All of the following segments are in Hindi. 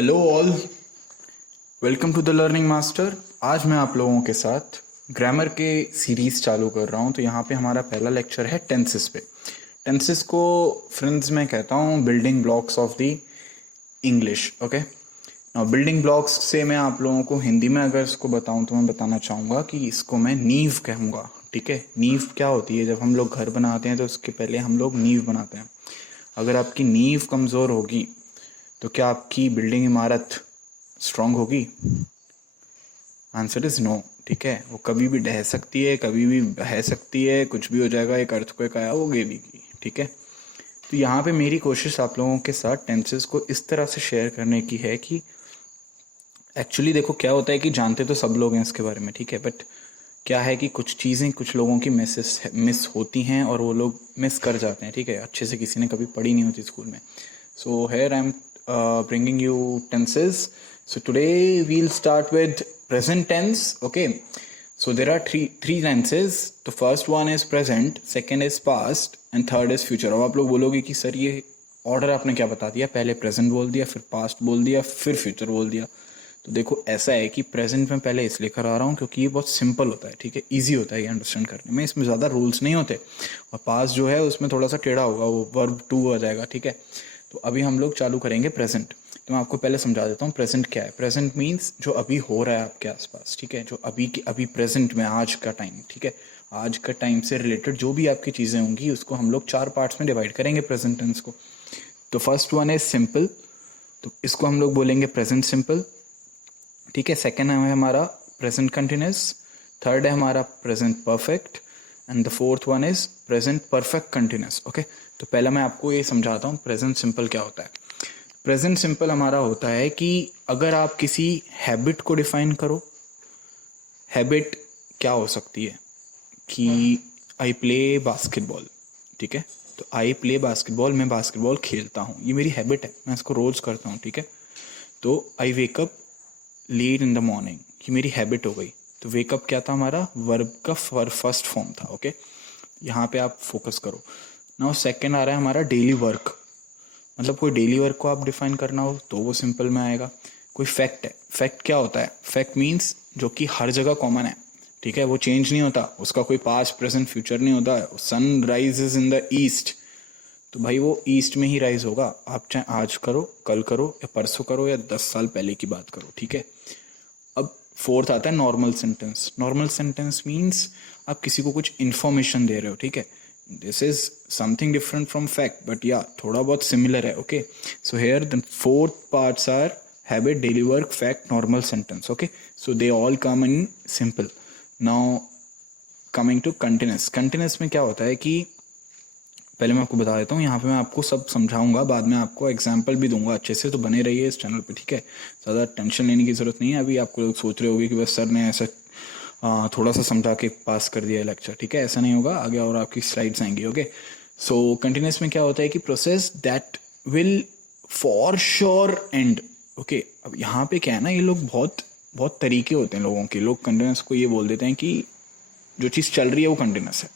Hello all, welcome to the learning master. आज मैं आप लोगों के साथ ग्रामर के सीरीज चालू कर रहा हूँ। तो यहाँ पे हमारा पहला लेक्चर है टेंसेस पे। टेंसेस को फ्रेंड्स मैं कहता हूँ building blocks of the English. Okay, now building blocks से मैं आप लोगों को हिंदी में अगर इसको बताऊँ तो मैं बताना चाहूँगा कि इसको मैं नींव कहूँगा। ठीक है, नींव क्या होती है? जब हम लोग घर बनाते हैं तो उसके पहले हम लोग नींव बनाते हैं। अगर आपकी नींव कमज़ोर होगी तो क्या आपकी बिल्डिंग इमारत स्ट्रांग होगी? Answer is no. ठीक है, वो कभी भी ढह सकती है, कभी भी बह सकती है, कुछ भी हो जाएगा। एक अर्थक्वेक आया, वो गिरेगी। ठीक है, तो यहाँ पे मेरी कोशिश आप लोगों के साथ टेंसेस को इस तरह से शेयर करने की है कि एक्चुअली देखो क्या होता है कि जानते तो सब लोग हैं इसके बारे में। ठीक है, बट क्या है कि कुछ चीज़ें कुछ लोगों की मिस होती हैं और वो लोग मिस कर जाते हैं। ठीक है, अच्छे से किसी ने कभी पढ़ी नहीं होती स्कूल में। So here I am bringing you tenses. So today we'll start with present tense. Okay, so there are three tenses. The first one is present, second is past and third is future. अब आप लोग बोलोगे कि सर ये ऑर्डर आपने क्या बता दिया, पहले प्रेजेंट बोल दिया, फिर पास्ट बोल दिया, फिर फ्यूचर बोल दिया। तो देखो ऐसा है कि प्रेजेंट में पहले इसलिए करा रहा हूँ क्योंकि ये बहुत सिंपल होता है। ठीक है, इजी होता है ये अंडरस्टैंड करने में, इसमें ज़्यादा रूल्स नहीं होते। और पास्ट जो है उसमें थोड़ा सा टेढ़ा होगा, वो वर्ब टू आ जाएगा। ठीक है, तो अभी हम लोग चालू करेंगे प्रेजेंट। तो मैं आपको पहले समझा देता हूँ प्रेजेंट क्या है। प्रेजेंट मीन्स जो अभी हो रहा है आपके आसपास। ठीक है, जो अभी प्रेजेंट में, आज का टाइम। ठीक है, आज का टाइम से रिलेटेड जो भी आपकी चीज़ें होंगी उसको हम लोग 4 पार्ट्स में डिवाइड करेंगे प्रेजेंट टेंस को। तो फर्स्ट वन है सिंपल, तो इसको हम लोग बोलेंगे प्रेजेंट सिंपल। ठीक है, सेकेंड है हमारा प्रेजेंट कंटिन्यूस, थर्ड है हमारा present perfect and the fourth one is present perfect continuous. Okay, तो पहला मैं आपको ये समझाता हूँ प्रेजेंट सिंपल क्या होता है। प्रेजेंट सिंपल हमारा होता है कि अगर आप किसी हैबिट को डिफाइन करो। हैबिट क्या हो सकती है कि आई प्ले बास्केटबॉल। ठीक है, तो आई प्ले बास्केटबॉल, मैं बास्केटबॉल खेलता हूँ, ये मेरी हैबिट है, मैं इसको रोज करता हूँ। ठीक है, तो I wake up late in the morning, ये मेरी हैबिट हो गई। तो वेकअप क्या था हमारा? वर्ब का फर्स्ट फॉर्म था। ओके, यहाँ पे आप फोकस करो। नाउ सेकंड आ रहा है हमारा डेली वर्क, मतलब कोई डेली वर्क को आप डिफाइन करना हो तो वो सिंपल में आएगा। कोई फैक्ट है, फैक्ट क्या होता है? फैक्ट मीन्स जो कि हर जगह कॉमन है। ठीक है, वो चेंज नहीं होता, उसका कोई पास्ट प्रेजेंट फ्यूचर नहीं होता है। Sun rises in the east, तो भाई वो ईस्ट में ही राइज होगा। आप चाहे आज करो, कल करो, या परसों करो, या 10 साल पहले की बात करो। ठीक है, अब फोर्थ आता है normal sentence. Normal sentence means आप किसी को कुछ इन्फॉर्मेशन दे रहे हो। ठीक है, this is something different from fact, but या थोड़ा बहुत सिमिलर है। Okay, so here the fourth parts are habit, daily work, fact, normal sentence. Okay, so they all come in simple. Now coming to continuous. Continuous में क्या होता है कि पहले मैं आपको बता देता हूँ, यहाँ पे मैं आपको सब समझाऊंगा, बाद में आपको एग्जाम्पल भी दूंगा अच्छे से। तो बने रहिए इस चैनल पे। ठीक है, ज़्यादा टेंशन लेने की ज़रूरत नहीं है। अभी आपको लोग सोच रहे होंगे कि बस सर ने ऐसा थोड़ा सा समझा के पास कर दिया लेक्चर। ठीक है, ऐसा नहीं होगा, आगे और आपकी स्लाइड्स आएंगी। ओके, सो कंटिन्यूस में क्या होता है कि process that will for sure and. Okay, अब यहाँ पे क्या है ना, ये लोग बहुत बहुत तरीके होते हैं लोगों के। लोग कंटिन्यूस को ये बोल देते हैं कि जो चीज़ चल रही है वो कंटिन्यूस है,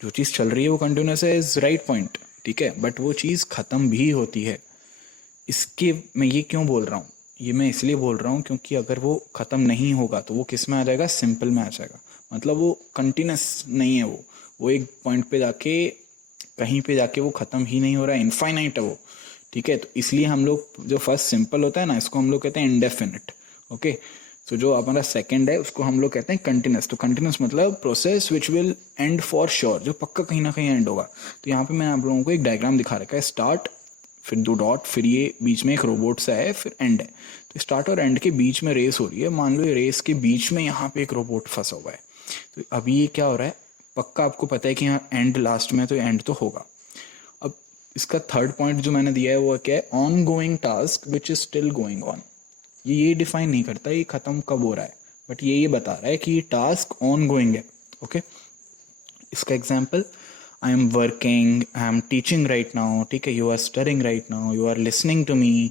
जो चीज़ चल रही है वो कंटिन्यूस है, इज राइट पॉइंट। ठीक है, बट वो चीज़ ख़त्म भी होती है। इसके मैं ये क्यों बोल रहा हूँ? ये मैं इसलिए बोल रहा हूँ क्योंकि अगर वो ख़त्म नहीं होगा तो वो किस में आ जाएगा? सिंपल में आ जाएगा। मतलब वो कंटिन्यूस नहीं है, वो एक पॉइंट पे जाके, कहीं पे जाके वो ख़त्म ही नहीं हो रहा है, इनफाइनाइट है वो। ठीक है, तो इसलिए हम लोग जो फर्स्ट सिंपल होता है ना, इसको हम लोग कहते हैं इंडेफिनिट। ओके, सो जो हमारा सेकंड है उसको हम लोग कहते हैं कंटिन्यूस। तो कंटिन्यूस मतलब process which will and for sure, जो पक्का कहीं ना कहीं एंड होगा। तो यहाँ पे मैं आप लोगों को एक डायग्राम दिखा रखा है, स्टार्ट, फिर 2 डॉट, फिर ये बीच में एक रोबोट सा है, फिर एंड है। तो स्टार्ट और एंड के बीच में रेस हो रही है। मान लो ये रेस के बीच में यहाँ पे एक रोबोट फंसा हुआ है। तो अभी ये क्या हो रहा है? पक्का आपको पता है कि यहाँ एंड लास्ट में, तो एंड तो होगा। अब इसका थर्ड पॉइंट जो मैंने दिया है वो क्या है? On going task which is still going on. ये डिफाइन नहीं करता ये खत्म कब हो रहा है, बट ये बता रहा है कि ये टास्क ऑन गोइंग है। ओके, इसका example, I am working, I am teaching right now. ठीक है, you are studying right now, you are listening to me.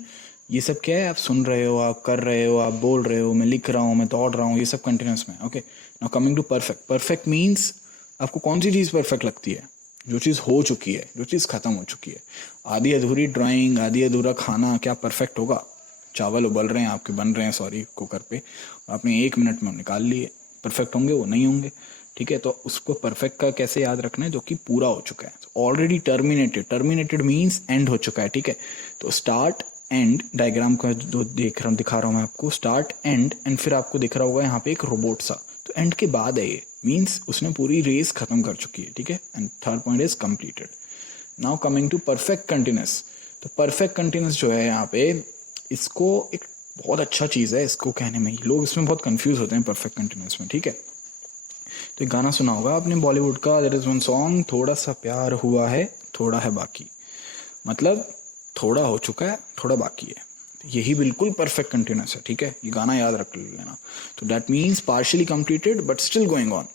ये सब क्या है? आप सुन रहे हो, आप कर रहे हो, आप बोल रहे हो, मैं लिख रहा हूँ, मैं दौड़ रहा हूँ, ये सब कंटिन्यूस में। Okay, now coming to perfect. Perfect means आपको कौन सी चीज़ परफेक्ट लगती है? जो चीज़ हो चुकी है, जो चीज़ खत्म हो चुकी है। आधी अधूरी ड्राइंग, आधी अधूरा खाना क्या परफेक्ट होगा? चावल उबल रहे हैं आपके, बन रहे हैं सॉरी कुकर पे, आपने 1 मिनट में निकाल लिए, परफेक्ट होंगे वो? नहीं होंगे, ठीक है। तो उसको परफेक्ट का कैसे याद रखना है? जो कि पूरा हो चुका है, already terminated, terminated means and हो चुका है, ठीक है। तो स्टार्ट एंड डायग्राम का जो दिखा रहा हूँ मैं आपको, स्टार्ट एंड, एंड फिर आपको दिख रहा होगा यहाँ पे एक रोबोट सा, तो एंड के बाद है ये, मीन्स उसने पूरी रेस खत्म कर चुकी है, ठीक है। And third point is completed. Now coming to perfect continuous. तो परफेक्ट कंटिन्यूस जो है यहाँ पे, इसको एक बहुत अच्छा चीज़ है इसको कहने में, लोग इसमें बहुत कंफ्यूज होते हैं परफेक्ट कंटिन्यूस में, ठीक है। तो एक गाना सुना होगा आपने बॉलीवुड का, देयर इज वन सॉन्ग, थोड़ा सा प्यार हुआ है थोड़ा है बाकी, मतलब थोड़ा हो चुका है थोड़ा बाकी है, यही बिल्कुल परफेक्ट कंटिन्यूस है, ठीक है। ये गाना याद रख लेना। तो that means partially completed but still going on.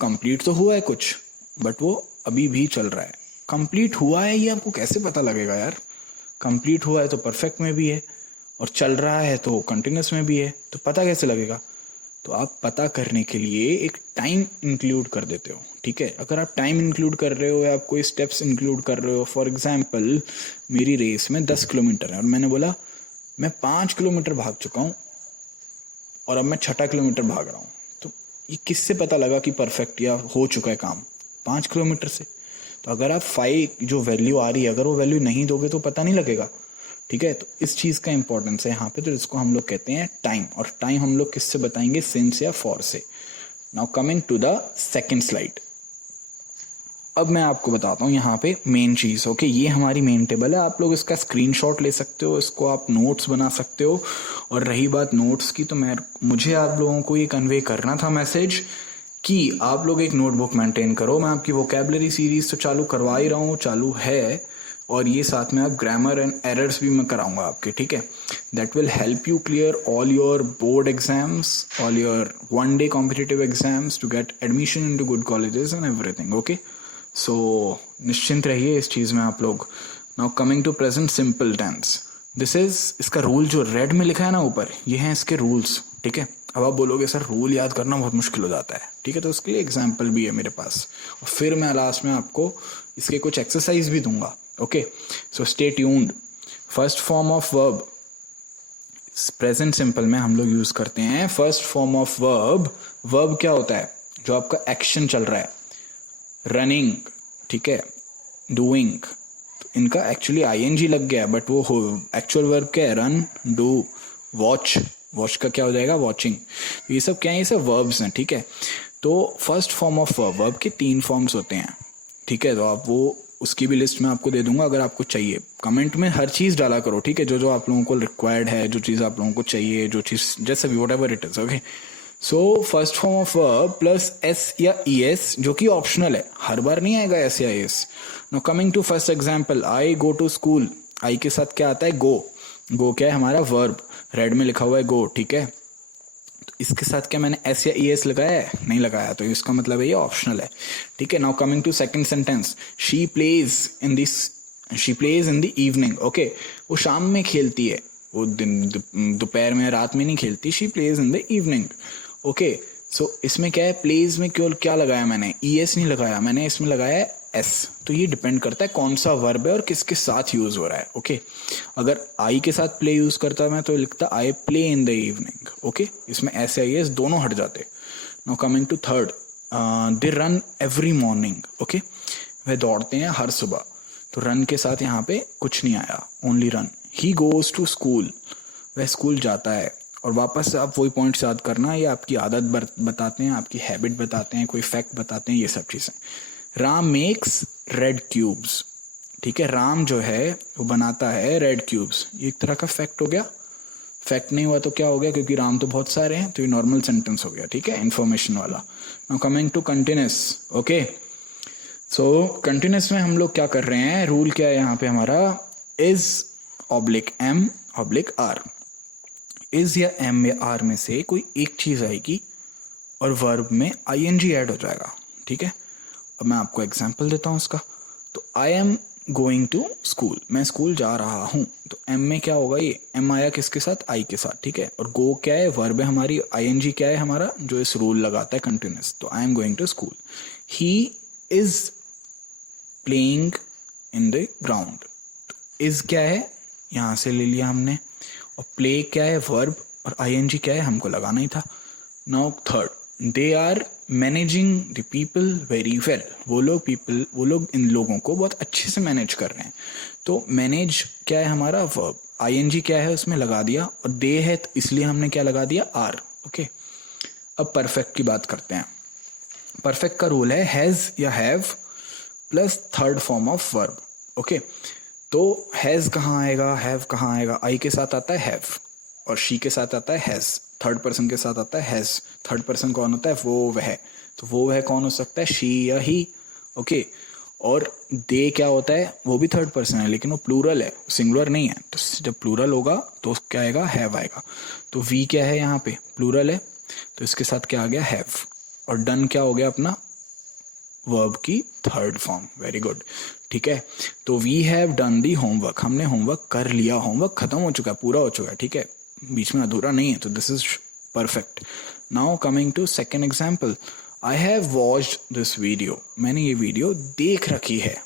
Complete तो हुआ है कुछ, बट वो अभी भी चल रहा है। कंप्लीट हुआ है ये आपको कैसे पता लगेगा यार? कंप्लीट हुआ है तो परफेक्ट में भी है, और चल रहा है तो कंटिन्यूस में भी है, तो पता कैसे लगेगा? तो आप पता करने के लिए एक टाइम इंक्लूड कर देते हो, ठीक है। अगर आप टाइम इंक्लूड कर रहे हो या आप कोई स्टेप्स इंक्लूड कर रहे हो, फॉर एग्जांपल मेरी रेस में 10 किलोमीटर है और मैंने बोला मैं 5 किलोमीटर भाग चुका हूँ और अब मैं 6 किलोमीटर भाग रहा हूँ, तो ये किससे पता लगा कि परफेक्ट या हो चुका है काम? 5 किलोमीटर से। तो अगर आप 5 जो वैल्यू आ रही है, अगर वो वैल्यू नहीं दोगे तो पता नहीं लगेगा, ठीक है। तो इस चीज़ का इंपॉर्टेंस है यहाँ पे, तो इसको हम लोग कहते हैं टाइम। और टाइम हम लोग किससे बताएंगे? सिंस या फॉर से। Now coming to the second slide. अब मैं आपको बताता हूँ यहाँ पे मेन चीज़, ओके। ये हमारी मेन टेबल है, आप लोग इसका स्क्रीनशॉट ले सकते हो, इसको आप नोट्स बना सकते हो। और रही बात नोट्स की, तो मुझे आप लोगों को ये कन्वे करना था मैसेज कि आप लोग एक नोटबुक मेंटेन करो। मैं आपकी वोकेबलरी सीरीज तो चालू करवा ही रहा हूँ, चालू है, और ये साथ में आप ग्रामर एंड एरर्स भी मैं कराऊंगा आपके, ठीक है। That will help you clear all your board exams, all your 1 day competitive exams to get admission into good colleges and everything, okay. So निश्चिंत रहिए इस चीज़ में आप लोग। Now coming to present simple tense, this is, इसका रूल जो रेड में लिखा है ना ऊपर, ये हैं इसके रूल्स, ठीक है। अब आप बोलोगे सर रूल याद करना बहुत मुश्किल हो जाता है, ठीक है, तो उसके लिए एग्जाम्पल भी है मेरे पास, और फिर मैं लास्ट में आपको इसके कुछ एक्सरसाइज भी दूंगा, okay. So stay tuned. First form of verb, present simple में हम लोग यूज करते हैं first form of verb. Verb क्या होता है? जो आपका एक्शन चल रहा है, रनिंग, ठीक है, डूइंग, तो इनका एक्चुअली आईएनजी लग गया, बट वो एक्चुअल वर्ब क्या है? रन, डू, वॉच, वॉच का क्या हो जाएगा? वॉचिंग। तो ये सब क्या है? ये सब वर्ब्स हैं, ठीक है। तो first form of verb, verb के 3 फॉर्म्स होते हैं, ठीक है। तो आप वो उसकी भी लिस्ट मैं आपको दे दूंगा अगर आपको चाहिए। कमेंट में हर चीज़ डाला करो, ठीक है, जो जो आप लोगों को रिक्वायर्ड है, जो चीज़ आप लोगों को चाहिए, जो चीज़ जैसे भी, what ever it is, okay. So first form of verb plus S या ई एस, जो कि ऑप्शनल है, हर बार नहीं आएगा एस या S. Now coming to first example, I go to school. I के साथ क्या आता है? गो। गो क्या है? हमारा वर्ब, रेड में लिखा हुआ है गो, ठीक है। तो इसके साथ क्या मैंने एस या ई एस लगाया है? नहीं लगाया, तो इसका मतलब है ये ऑप्शनल है, ठीक है। Now coming to second sentence, she plays in the evening, okay. वो शाम में खेलती है, वो दिन दोपहर में रात में नहीं खेलती। She plays in the evening, okay. So इसमें क्या है? प्लेज में क्यों क्या लगाया मैंने? ई एस नहीं लगाया मैंने, इसमें लगाया है एस। तो ये डिपेंड करता है कौन सा वर्ब है और किसके साथ यूज हो रहा है, ओके। अगर आई के साथ प्ले यूज करता मैं तो लिखता I play in the evening, okay. इसमें एस या एस दोनों हट जाते। Now coming to third, they run every morning, okay. वह दौड़ते हैं हर सुबह, तो रन के साथ यहाँ पे कुछ नहीं आया, only run. He goes to school, वह स्कूल जाता है। और वापस से आप वही पॉइंट्स याद करना, ये आपकी आदत बताते हैं, आपकी हैबिट बताते हैं, कोई फैक्ट बताते हैं, ये सब चीज़ें। राम मेक्स रेड क्यूब्स, ठीक है। राम जो है वो बनाता है रेड क्यूब्स, ये एक तरह का फैक्ट हो गया। फैक्ट नहीं हुआ तो क्या हो गया? क्योंकि राम तो बहुत सारे हैं, तो ये नॉर्मल सेंटेंस हो गया, ठीक है, इन्फॉर्मेशन वाला। Now coming to continuous, okay. So continuous में हम लोग क्या कर रहे हैं? रूल क्या है यहाँ पे हमारा? Is oblique M oblique R. Is या एम या आर में से कोई एक चीज आएगी और वर्ब में आईएनजी ऐड हो जाएगा, ठीक है। अब मैं आपको एग्जांपल देता हूं इसका। तो I am going to school, मैं स्कूल जा रहा हूं, तो एम में क्या होगा? ये एम आया किसके साथ? आई के साथ, ठीक है। और गो क्या है? वर्ब है हमारी। आईएनजी क्या है हमारा? जो इस रूल लगाता है कंटिन्यूस। तो I am going to school. He is playing in the ground, तो इज क्या है? यहां से ले लिया हमने, और प्ले क्या है वर्ब और आईएनजी क्या है हमको लगाना ही था. Now third, they are managing the people very well. वो लोग इन लोगों को बहुत अच्छे से मैनेज कर रहे हैं. तो मैनेज क्या है हमारा वर्ब, आईएनजी क्या है उसमें लगा दिया, और दे है तो इसलिए हमने क्या लगा दिया आर. ओके, अब परफेक्ट की बात करते हैं. परफेक्ट का रूल है हैज या have plus third form of verb. Okay, तो हैज कहाँ आएगा, हैव कहाँ आएगा, आई के साथ आता है हैव और शी के साथ आता है हैज, थर्ड पर्सन के साथ आता है हैज. थर्ड पर्सन कौन होता है, वो वह. तो वो वह कौन हो सकता है, शी या ही. ओके, और दे क्या होता है, वो भी थर्ड पर्सन है लेकिन वो प्लूरल है, सिंगुलर नहीं है. तो जब प्लूरल होगा तो क्या आएगा, हैव आएगा. तो वी क्या है यहाँ पे, प्लूरल है, तो इसके साथ क्या आ गया, हैव. और डन क्या हो गया अपना, वर्ब की थर्ड फॉर्म. Very good. ठीक है, तो we have done the homework, हमने होमवर्क कर लिया, होमवर्क खत्म हो चुका है, पूरा हो चुका है. ठीक है, बीच में अधूरा नहीं है, तो this is perfect. Now coming to second example, I have watched this video, मैंने ये वीडियो देख रखी है.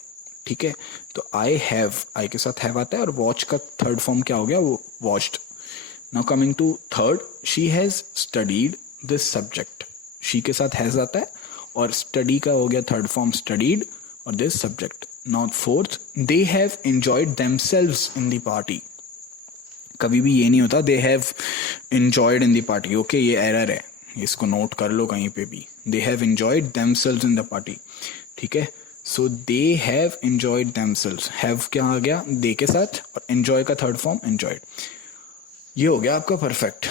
ठीक है, तो आई हैव, आई के साथ हैव आता है और वॉच का थर्ड फॉर्म क्या हो गया, वो watched. Now coming to third, she has studied this subject, she के साथ हैज आता है और स्टडी का हो गया थर्ड फॉर्म स्टडीड और this subject. Now fourth, they have enjoyed themselves in the party. कभी भी ये नहीं होता they have enjoyed in the party. Okay, ये एरर है, इसको नोट कर लो कहीं पे भी. They have enjoyed themselves in the party. ठीक है, so they have enjoyed themselves, have क्या आ गया दे के साथ और एंजॉय का थर्ड फॉर्म एंजॉयड. ये हो गया आपका परफेक्ट.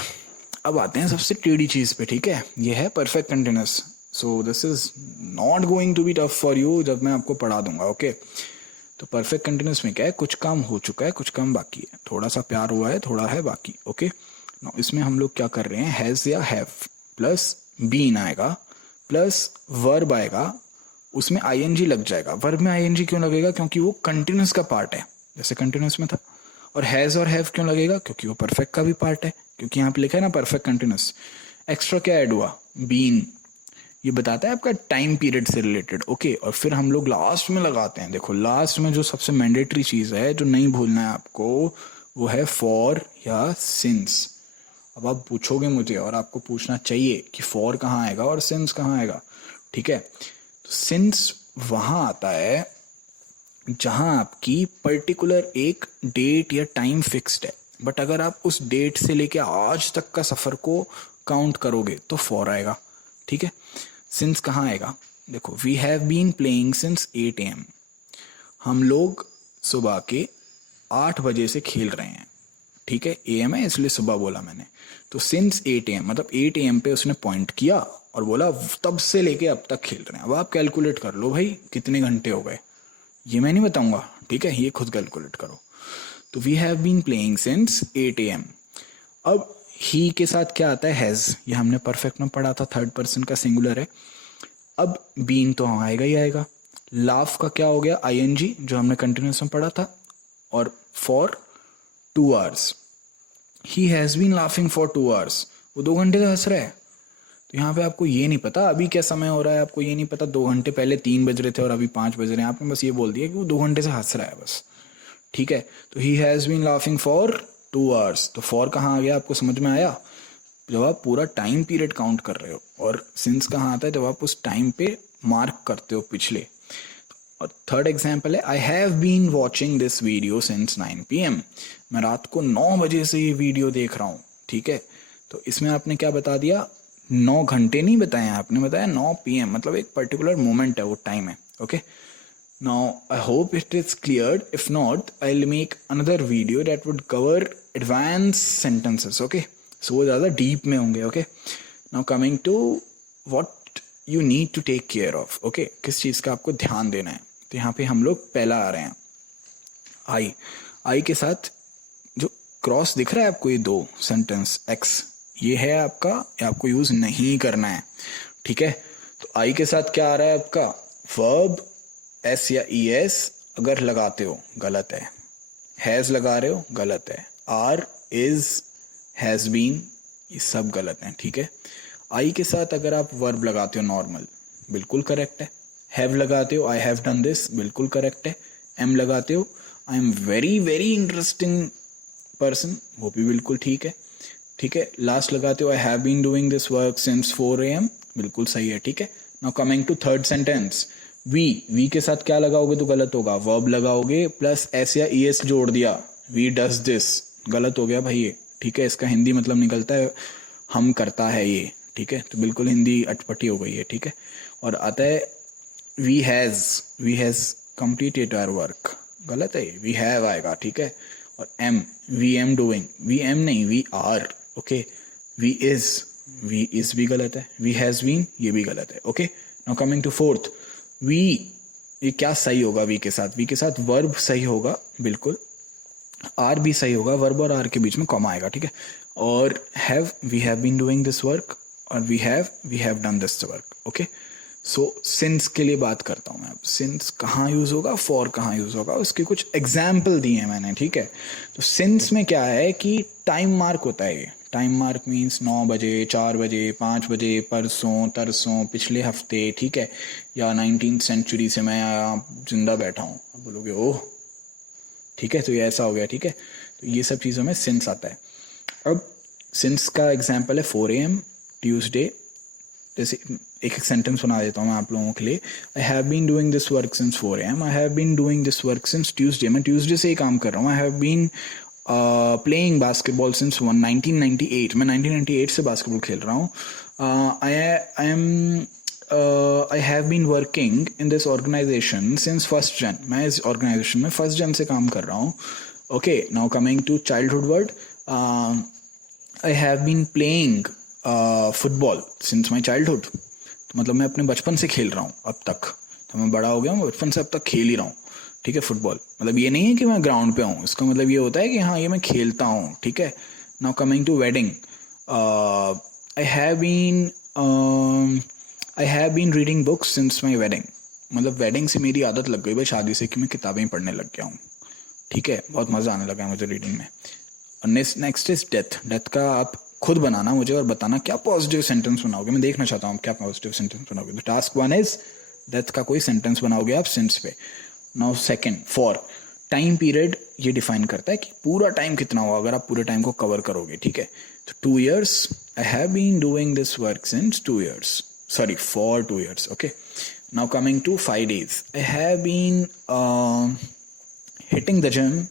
अब आते हैं सबसे टेढ़ी चीज पे. ठीक है, ये है perfect continuous. So this is not going to be tough for you जब मैं आपको पढ़ा दूंगा. ओके, तो परफेक्ट कंटिन्यूअस में क्या है, कुछ काम हो चुका है, कुछ काम बाकी है, थोड़ा सा प्यार हुआ है, थोड़ा है बाकी. ओके, इसमें हम लोग क्या कर रहे हैं, हैज या हैव प्लस बीन आएगा प्लस वर्ब आएगा, उसमें आईएनजी लग जाएगा. वर्ब में आईएनजी क्यों लगेगा, क्योंकि वो कंटिन्यूअस का पार्ट है, जैसे कंटिन्यूअस में था. और हैज और हैव क्यों लगेगा, क्योंकि वो परफेक्ट का भी पार्ट है, क्योंकि यहाँ पे लिखा है ना परफेक्ट कंटिन्यूअस. एक्स्ट्रा क्या ऐड हुआ, बीन, ये बताता है आपका टाइम पीरियड से रिलेटेड. ओके, और फिर हम लोग लास्ट में लगाते हैं. देखो लास्ट में जो सबसे मैंडेटरी चीज है जो नहीं भूलना है आपको, वो है फॉर या सिंस. अब आप पूछोगे मुझे और आपको पूछना चाहिए कि फॉर कहाँ आएगा और सिंस कहाँ आएगा. ठीक है, तो सिंस वहां आता है जहां आपकी पर्टिकुलर एक डेट या टाइम फिक्स्ड है, बट अगर आप उस डेट से लेके आज तक का सफर को काउंट करोगे तो फॉर आएगा. ठीक है, सिंस कहाँ आएगा, देखो we have been playing since 8 AM, हम लोग सुबह के 8 बजे से खेल रहे हैं. ठीक है, AM है इसलिए सुबह बोला मैंने. तो सिंस 8 AM मतलब 8 AM पे उसने पॉइंट किया और बोला तब से लेके अब तक खेल रहे हैं. अब आप कैलकुलेट कर लो भाई कितने घंटे हो गए, ये मैं नहीं बताऊंगा. ठीक है, ये खुद कैलकुलेट करो. तो we have been playing since 8 AM. अब ही के साथ क्या आता है, हैज, ये हमने परफेक्ट में पढ़ा था, थर्ड पर्सन का सिंगुलर है. अब बीन तो आएगा ही आएगा. लाफ का क्या हो गया, आईएनजी, जो हमने कंटिन्यूस में पढ़ा था. और for 2 hours, he has been laughing for 2 hours, वो 2 घंटे से हंस रहा है. तो यहाँ पे आपको ये नहीं पता अभी क्या समय हो रहा है, आपको ये नहीं पता 2 घंटे पहले 3 बज रहे थे और अभी 5 बज रहे हैं. आपने बस ये बोल दिया कि वो 2 घंटे से हंस रहा है बस. ठीक है, तो he has been laughing for 2 hours. तो फॉर कहाँ आ गया, आपको समझ में आया, जब आप पूरा टाइम पीरियड काउंट कर रहे हो. और सिंस कहाँ आता है, जब आप उस टाइम पे मार्क करते हो पिछले. और थर्ड एग्जाम्पल है, I have been watching this video since 9 PM, मैं रात को 9 बजे से ये वीडियो देख रहा हूँ. ठीक है, तो इसमें आपने क्या बता दिया, 9 घंटे नहीं बताया आपने, बताया 9 PM, मतलब एक पर्टिकुलर मोमेंट है, वो टाइम है. Okay, now I hope it is clear. If not I will make another video that would cover advance sentences. Okay, so वो ज़्यादा डीप में होंगे. Okay, now coming to what you need to take care of. Okay, किस चीज़ का आपको ध्यान देना है. तो यहाँ पे हम लोग पहला आ रहे हैं, आई. आई के साथ जो क्रॉस दिख रहा है आपको, ये 2 सेंटेंस एक्स, ये है आपका, ये आपको यूज नहीं करना है. ठीक है, तो आई के साथ क्या आ रहा है आपका, वर्ब एस या ES अगर लगाते हो गलत है, हैज लगा रहे हो गलत है, आर, इज, हैज बीन, ये सब गलत है. ठीक है, आई के साथ अगर आप वर्ब लगाते हो नॉर्मल, बिल्कुल करेक्ट है. हैव लगाते हो, आई हैव डन दिस, बिल्कुल करेक्ट है. एम लगाते हो, I am very very interesting person, वो भी बिल्कुल ठीक है। ठीक है, लास्ट लगाते हो I have been doing this work since 4 AM, बिल्कुल सही है। ठीक है, now coming to third sentence, we के साथ क्या लगाओगे तो गलत होगा, वर्ब लगाओगे प्लस एस या ईएस जोड़ दिया, वी डज दिस, गलत हो गया भाई ये। ठीक है, इसका हिंदी मतलब निकलता है हम करता है ये। ठीक है, तो बिल्कुल हिंदी अटपटी हो गई है। ठीक है, और आता है we has completed our work, गलत है ये, वी हैव आएगा। ठीक है, और am, we am doing, we am नहीं, we are. Okay, we is भी गलत है, वी हैज़ बीन ये भी गलत है। Okay, now coming to fourth, we, ये क्या सही होगा वी के साथ? वी के साथ वर्ब सही होगा बिल्कुल, आर भी सही होगा, वर्ब और आर के बीच में कॉमा आएगा। ठीक है, और have, we have been doing this work, और we have done this work. Okay, so since के लिए बात करता हूँ मैं अब। सिंस कहाँ यूज़ होगा, फॉर कहाँ यूज़ होगा, उसके कुछ एग्जाम्पल दिए हैं मैंने। ठीक है, तो सिंस में क्या है कि टाइम मार्क होता है ये। टाइम मार्क मीन्स 9 बजे, 4 बजे, 5 बजे, परसों, तरसों, पिछले हफ्ते। ठीक है, या 19th सेंचुरी से मैं यहाँ जिंदा बैठा हूँ, अब बोलोगे ओह। ठीक है, तो ये ऐसा हो गया। ठीक है, तो ये सब चीज़ों में सिंस आता है। अब सिंस का एग्जाम्पल है 4 AM ट्यूसडे। जैसे एक सेंटेंस बना देता हूँ मैं आप लोगों के लिए, I have been doing this work since 4 AM, I have been doing this work since Tuesday, मैं ट्यूसडे से ही काम कर रहा हूँ। I have been playing basketball since 1998, मैं 1998 से बास्केटबॉल खेल रहा हूँ। I have been working in this organisation since 1st Jan, मैं इस ऑर्गेनाइजेशन में 1st Jan से काम कर रहा हूँ। Okay, now coming to childhood word, I have been playing football since my childhood, तो मतलब मैं अपने बचपन से खेल रहा हूँ अब तक, तो मैं बड़ा हो गया हूँ, बचपन से अब तक खेल ही रहा हूँ। ठीक है, फुटबॉल, मतलब ये नहीं है कि मैं ग्राउंड पे हूँ, इसका मतलब ये होता है कि हाँ ये मैं खेलता हूँ। ठीक है, now coming to wedding, I have been reading books since my wedding, मतलब वेडिंग से मेरी आदत लग गई भाई, शादी से, कि मैं किताबें ही पढ़ने लग गया हूँ। ठीक है, बहुत मज़ा आने लगा है मुझे रीडिंग में। और नेक्स्ट इज डेथ। डेथ का आप खुद बनाना मुझे और बताना क्या पॉजिटिव सेंटेंस बनाओगे, मैं देखना चाहता हूँ क्या पॉजिटिव सेंटेंस बनाओगे। तो टास्क 1 इज डेथ का कोई सेंटेंस बनाओगे आप सिंस पे। Now second, for, time period ये डिफाइन करता है कि पूरा टाइम कितना होगा अगर आप पूरे टाइम को कवर करोगे। ठीक है, तो 2 years, I have been doing this work since 2 years, sorry for 2 years। Okay, now coming to 5 days, I have been hitting the gym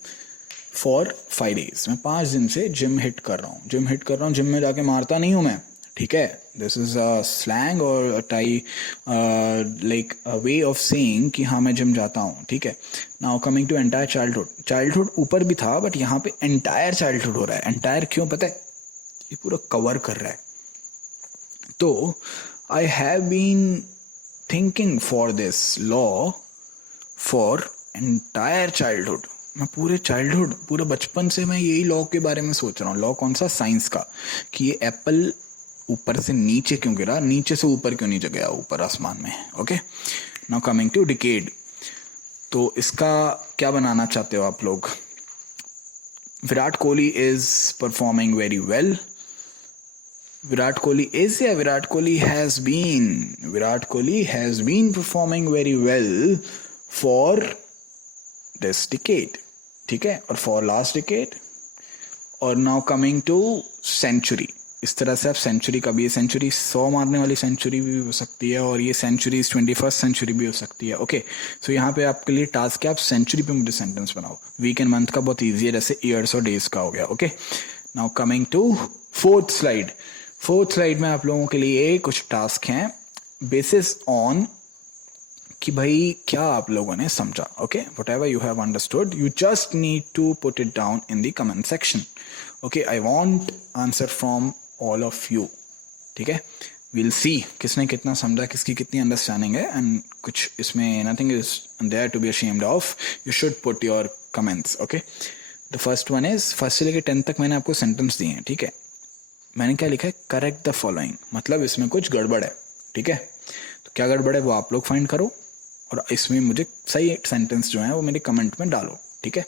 for 5 days, मैं 5 दिन से जिम हिट कर रहा हूँ। जिम में जाके मारता नहीं हूँ मैं। ठीक है, दिस इज अ स्लैंग और tie like a way of saying कि हाँ मैं जिम जाता हूँ। ठीक है, now coming to entire childhood, childhood ऊपर भी था बट यहाँ पे एंटायर चाइल्डहुड हो रहा है। एंटायर क्यों पता है, ये पूरा कवर कर रहा है। तो I have been thinking for this law for entire childhood, मैं पूरे बचपन से मैं यही लॉ के बारे में सोच रहा हूँ। लॉ कौन सा, साइंस का, कि ये एप्पल ऊपर से नीचे क्यों गिरा, नीचे से ऊपर क्यों नहीं गया ऊपर आसमान में। Okay, now coming to decade, तो इसका क्या बनाना चाहते हो आप लोग। Virat Kohli is performing very well, Virat Kohli is या Virat Kohli has been, Virat Kohli has been performing very well for this decade. ठीक है, और फॉर लास्ट डिकेड। और नाउ कमिंग टू सेंचुरी, इस तरह से आप सेंचुरी का भी, ये सेंचुरी 100 मारने वाली सेंचुरी भी हो सकती है और ये सेंचुरी 21st सेंचुरी भी हो सकती है। ओके, सो यहाँ पे आपके लिए टास्क है, आप सेंचुरी पे मुझे सेंटेंस बनाओ। वीक एंड मंथ का बहुत ईजी है, जैसे ईयर्स और डेज का हो गया। Okay, now coming to fourth slide में आप लोगों के लिए कुछ टास्क हैं बेसिस ऑन कि भाई क्या आप लोगों ने समझा। Okay, whatever you have understood you just need to put it down in the comment section. Okay, I want answer from all of you. ठीक है, विल सी किसने कितना समझा, किसकी कितनी अंडरस्टैंडिंग है, एंड कुछ इसमें nothing is there to be ashamed of, you should put your comments. Okay, the first one is, first से लेकर 10th तक मैंने आपको सेंटेंस दिए हैं। ठीक है, मैंने क्या लिखा है, करेक्ट द फॉलोइंग, मतलब इसमें कुछ गड़बड़ है। ठीक है, तो क्या गड़बड़ है वो आप लोग फाइंड करो और इसमें मुझे सही सेंटेंस जो है वो मेरे कमेंट में डालो। ठीक है,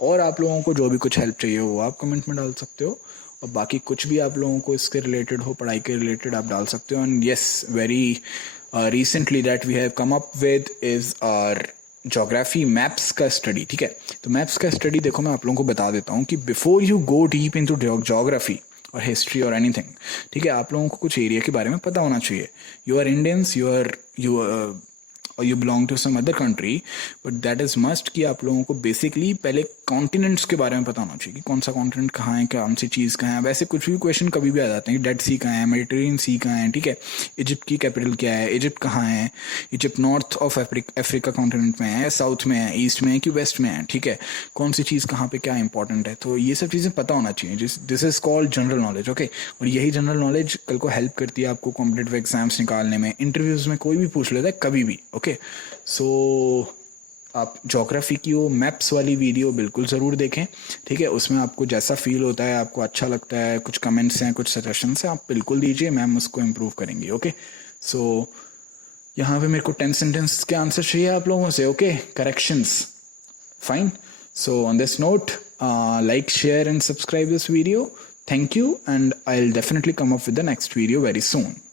और आप लोगों को जो भी कुछ हेल्प चाहिए हो आप कमेंट में डाल सकते हो, और बाकी कुछ भी आप लोगों को इसके रिलेटेड हो, पढ़ाई के रिलेटेड, आप डाल सकते हो। And yes, very recently that we have come up with is our geography maps का स्टडी, ठीक है। तो मैप्स का स्टडी देखो मैं आप लोगों को बता देता हूँ कि before you go deep into geography और हिस्ट्री और एनीथिंग, ठीक है, आप लोगों को कुछ एरिया के बारे में पता होना चाहिए। यू आर इंडियंस, यू और you belong to some other country, but that is must कि आप लोगों को बेसिकली पहले कॉन्टिनेंट्स के बारे में पता होना चाहिए कि कौन सा कॉन्टिनेंट कहाँ है, कौन सी चीज़ कहाँ है। वैसे कुछ भी क्वेश्चन कभी भी आ जाते हैं, डेड सी कहाँ है, मेडिटेरियन सी कहाँ है, ठीक है, इजिप्ट की कैपिटल क्या है, इजिप्ट कहाँ है, Egypt north of Africa continent में है, साउथ में है, ईस्ट में है कि वेस्ट में है, ठीक है, कौन सी चीज़ कहाँ पे क्या इंपॉर्टेंट है। तो ये सब चीज़ें पता होना चाहिए। This is called general knowledge, okay. और यही जनरल नॉलेज कल को हेल्प करती है आपको कॉम्पिटेटिव एग्जाम्स निकालने में, इंटरव्यूज़ में कोई भी पूछ लेता है कभी भी, ओके। सो आप जोग्राफी की वो मैप्स वाली वीडियो बिल्कुल ज़रूर देखें, ठीक है। उसमें आपको जैसा फील होता है, आपको अच्छा लगता है, कुछ कमेंट्स हैं, कुछ सजेशंस हैं, आप बिल्कुल दीजिए, मैम उसको इम्प्रूव करेंगी, ओके। सो यहाँ पे मेरे को 10 सेंटेंस के आंसर चाहिए आप लोगों से, okay, corrections, fine. So on this note, like, share and subscribe this video. Thank you, and I'll definitely come up with the next video very soon.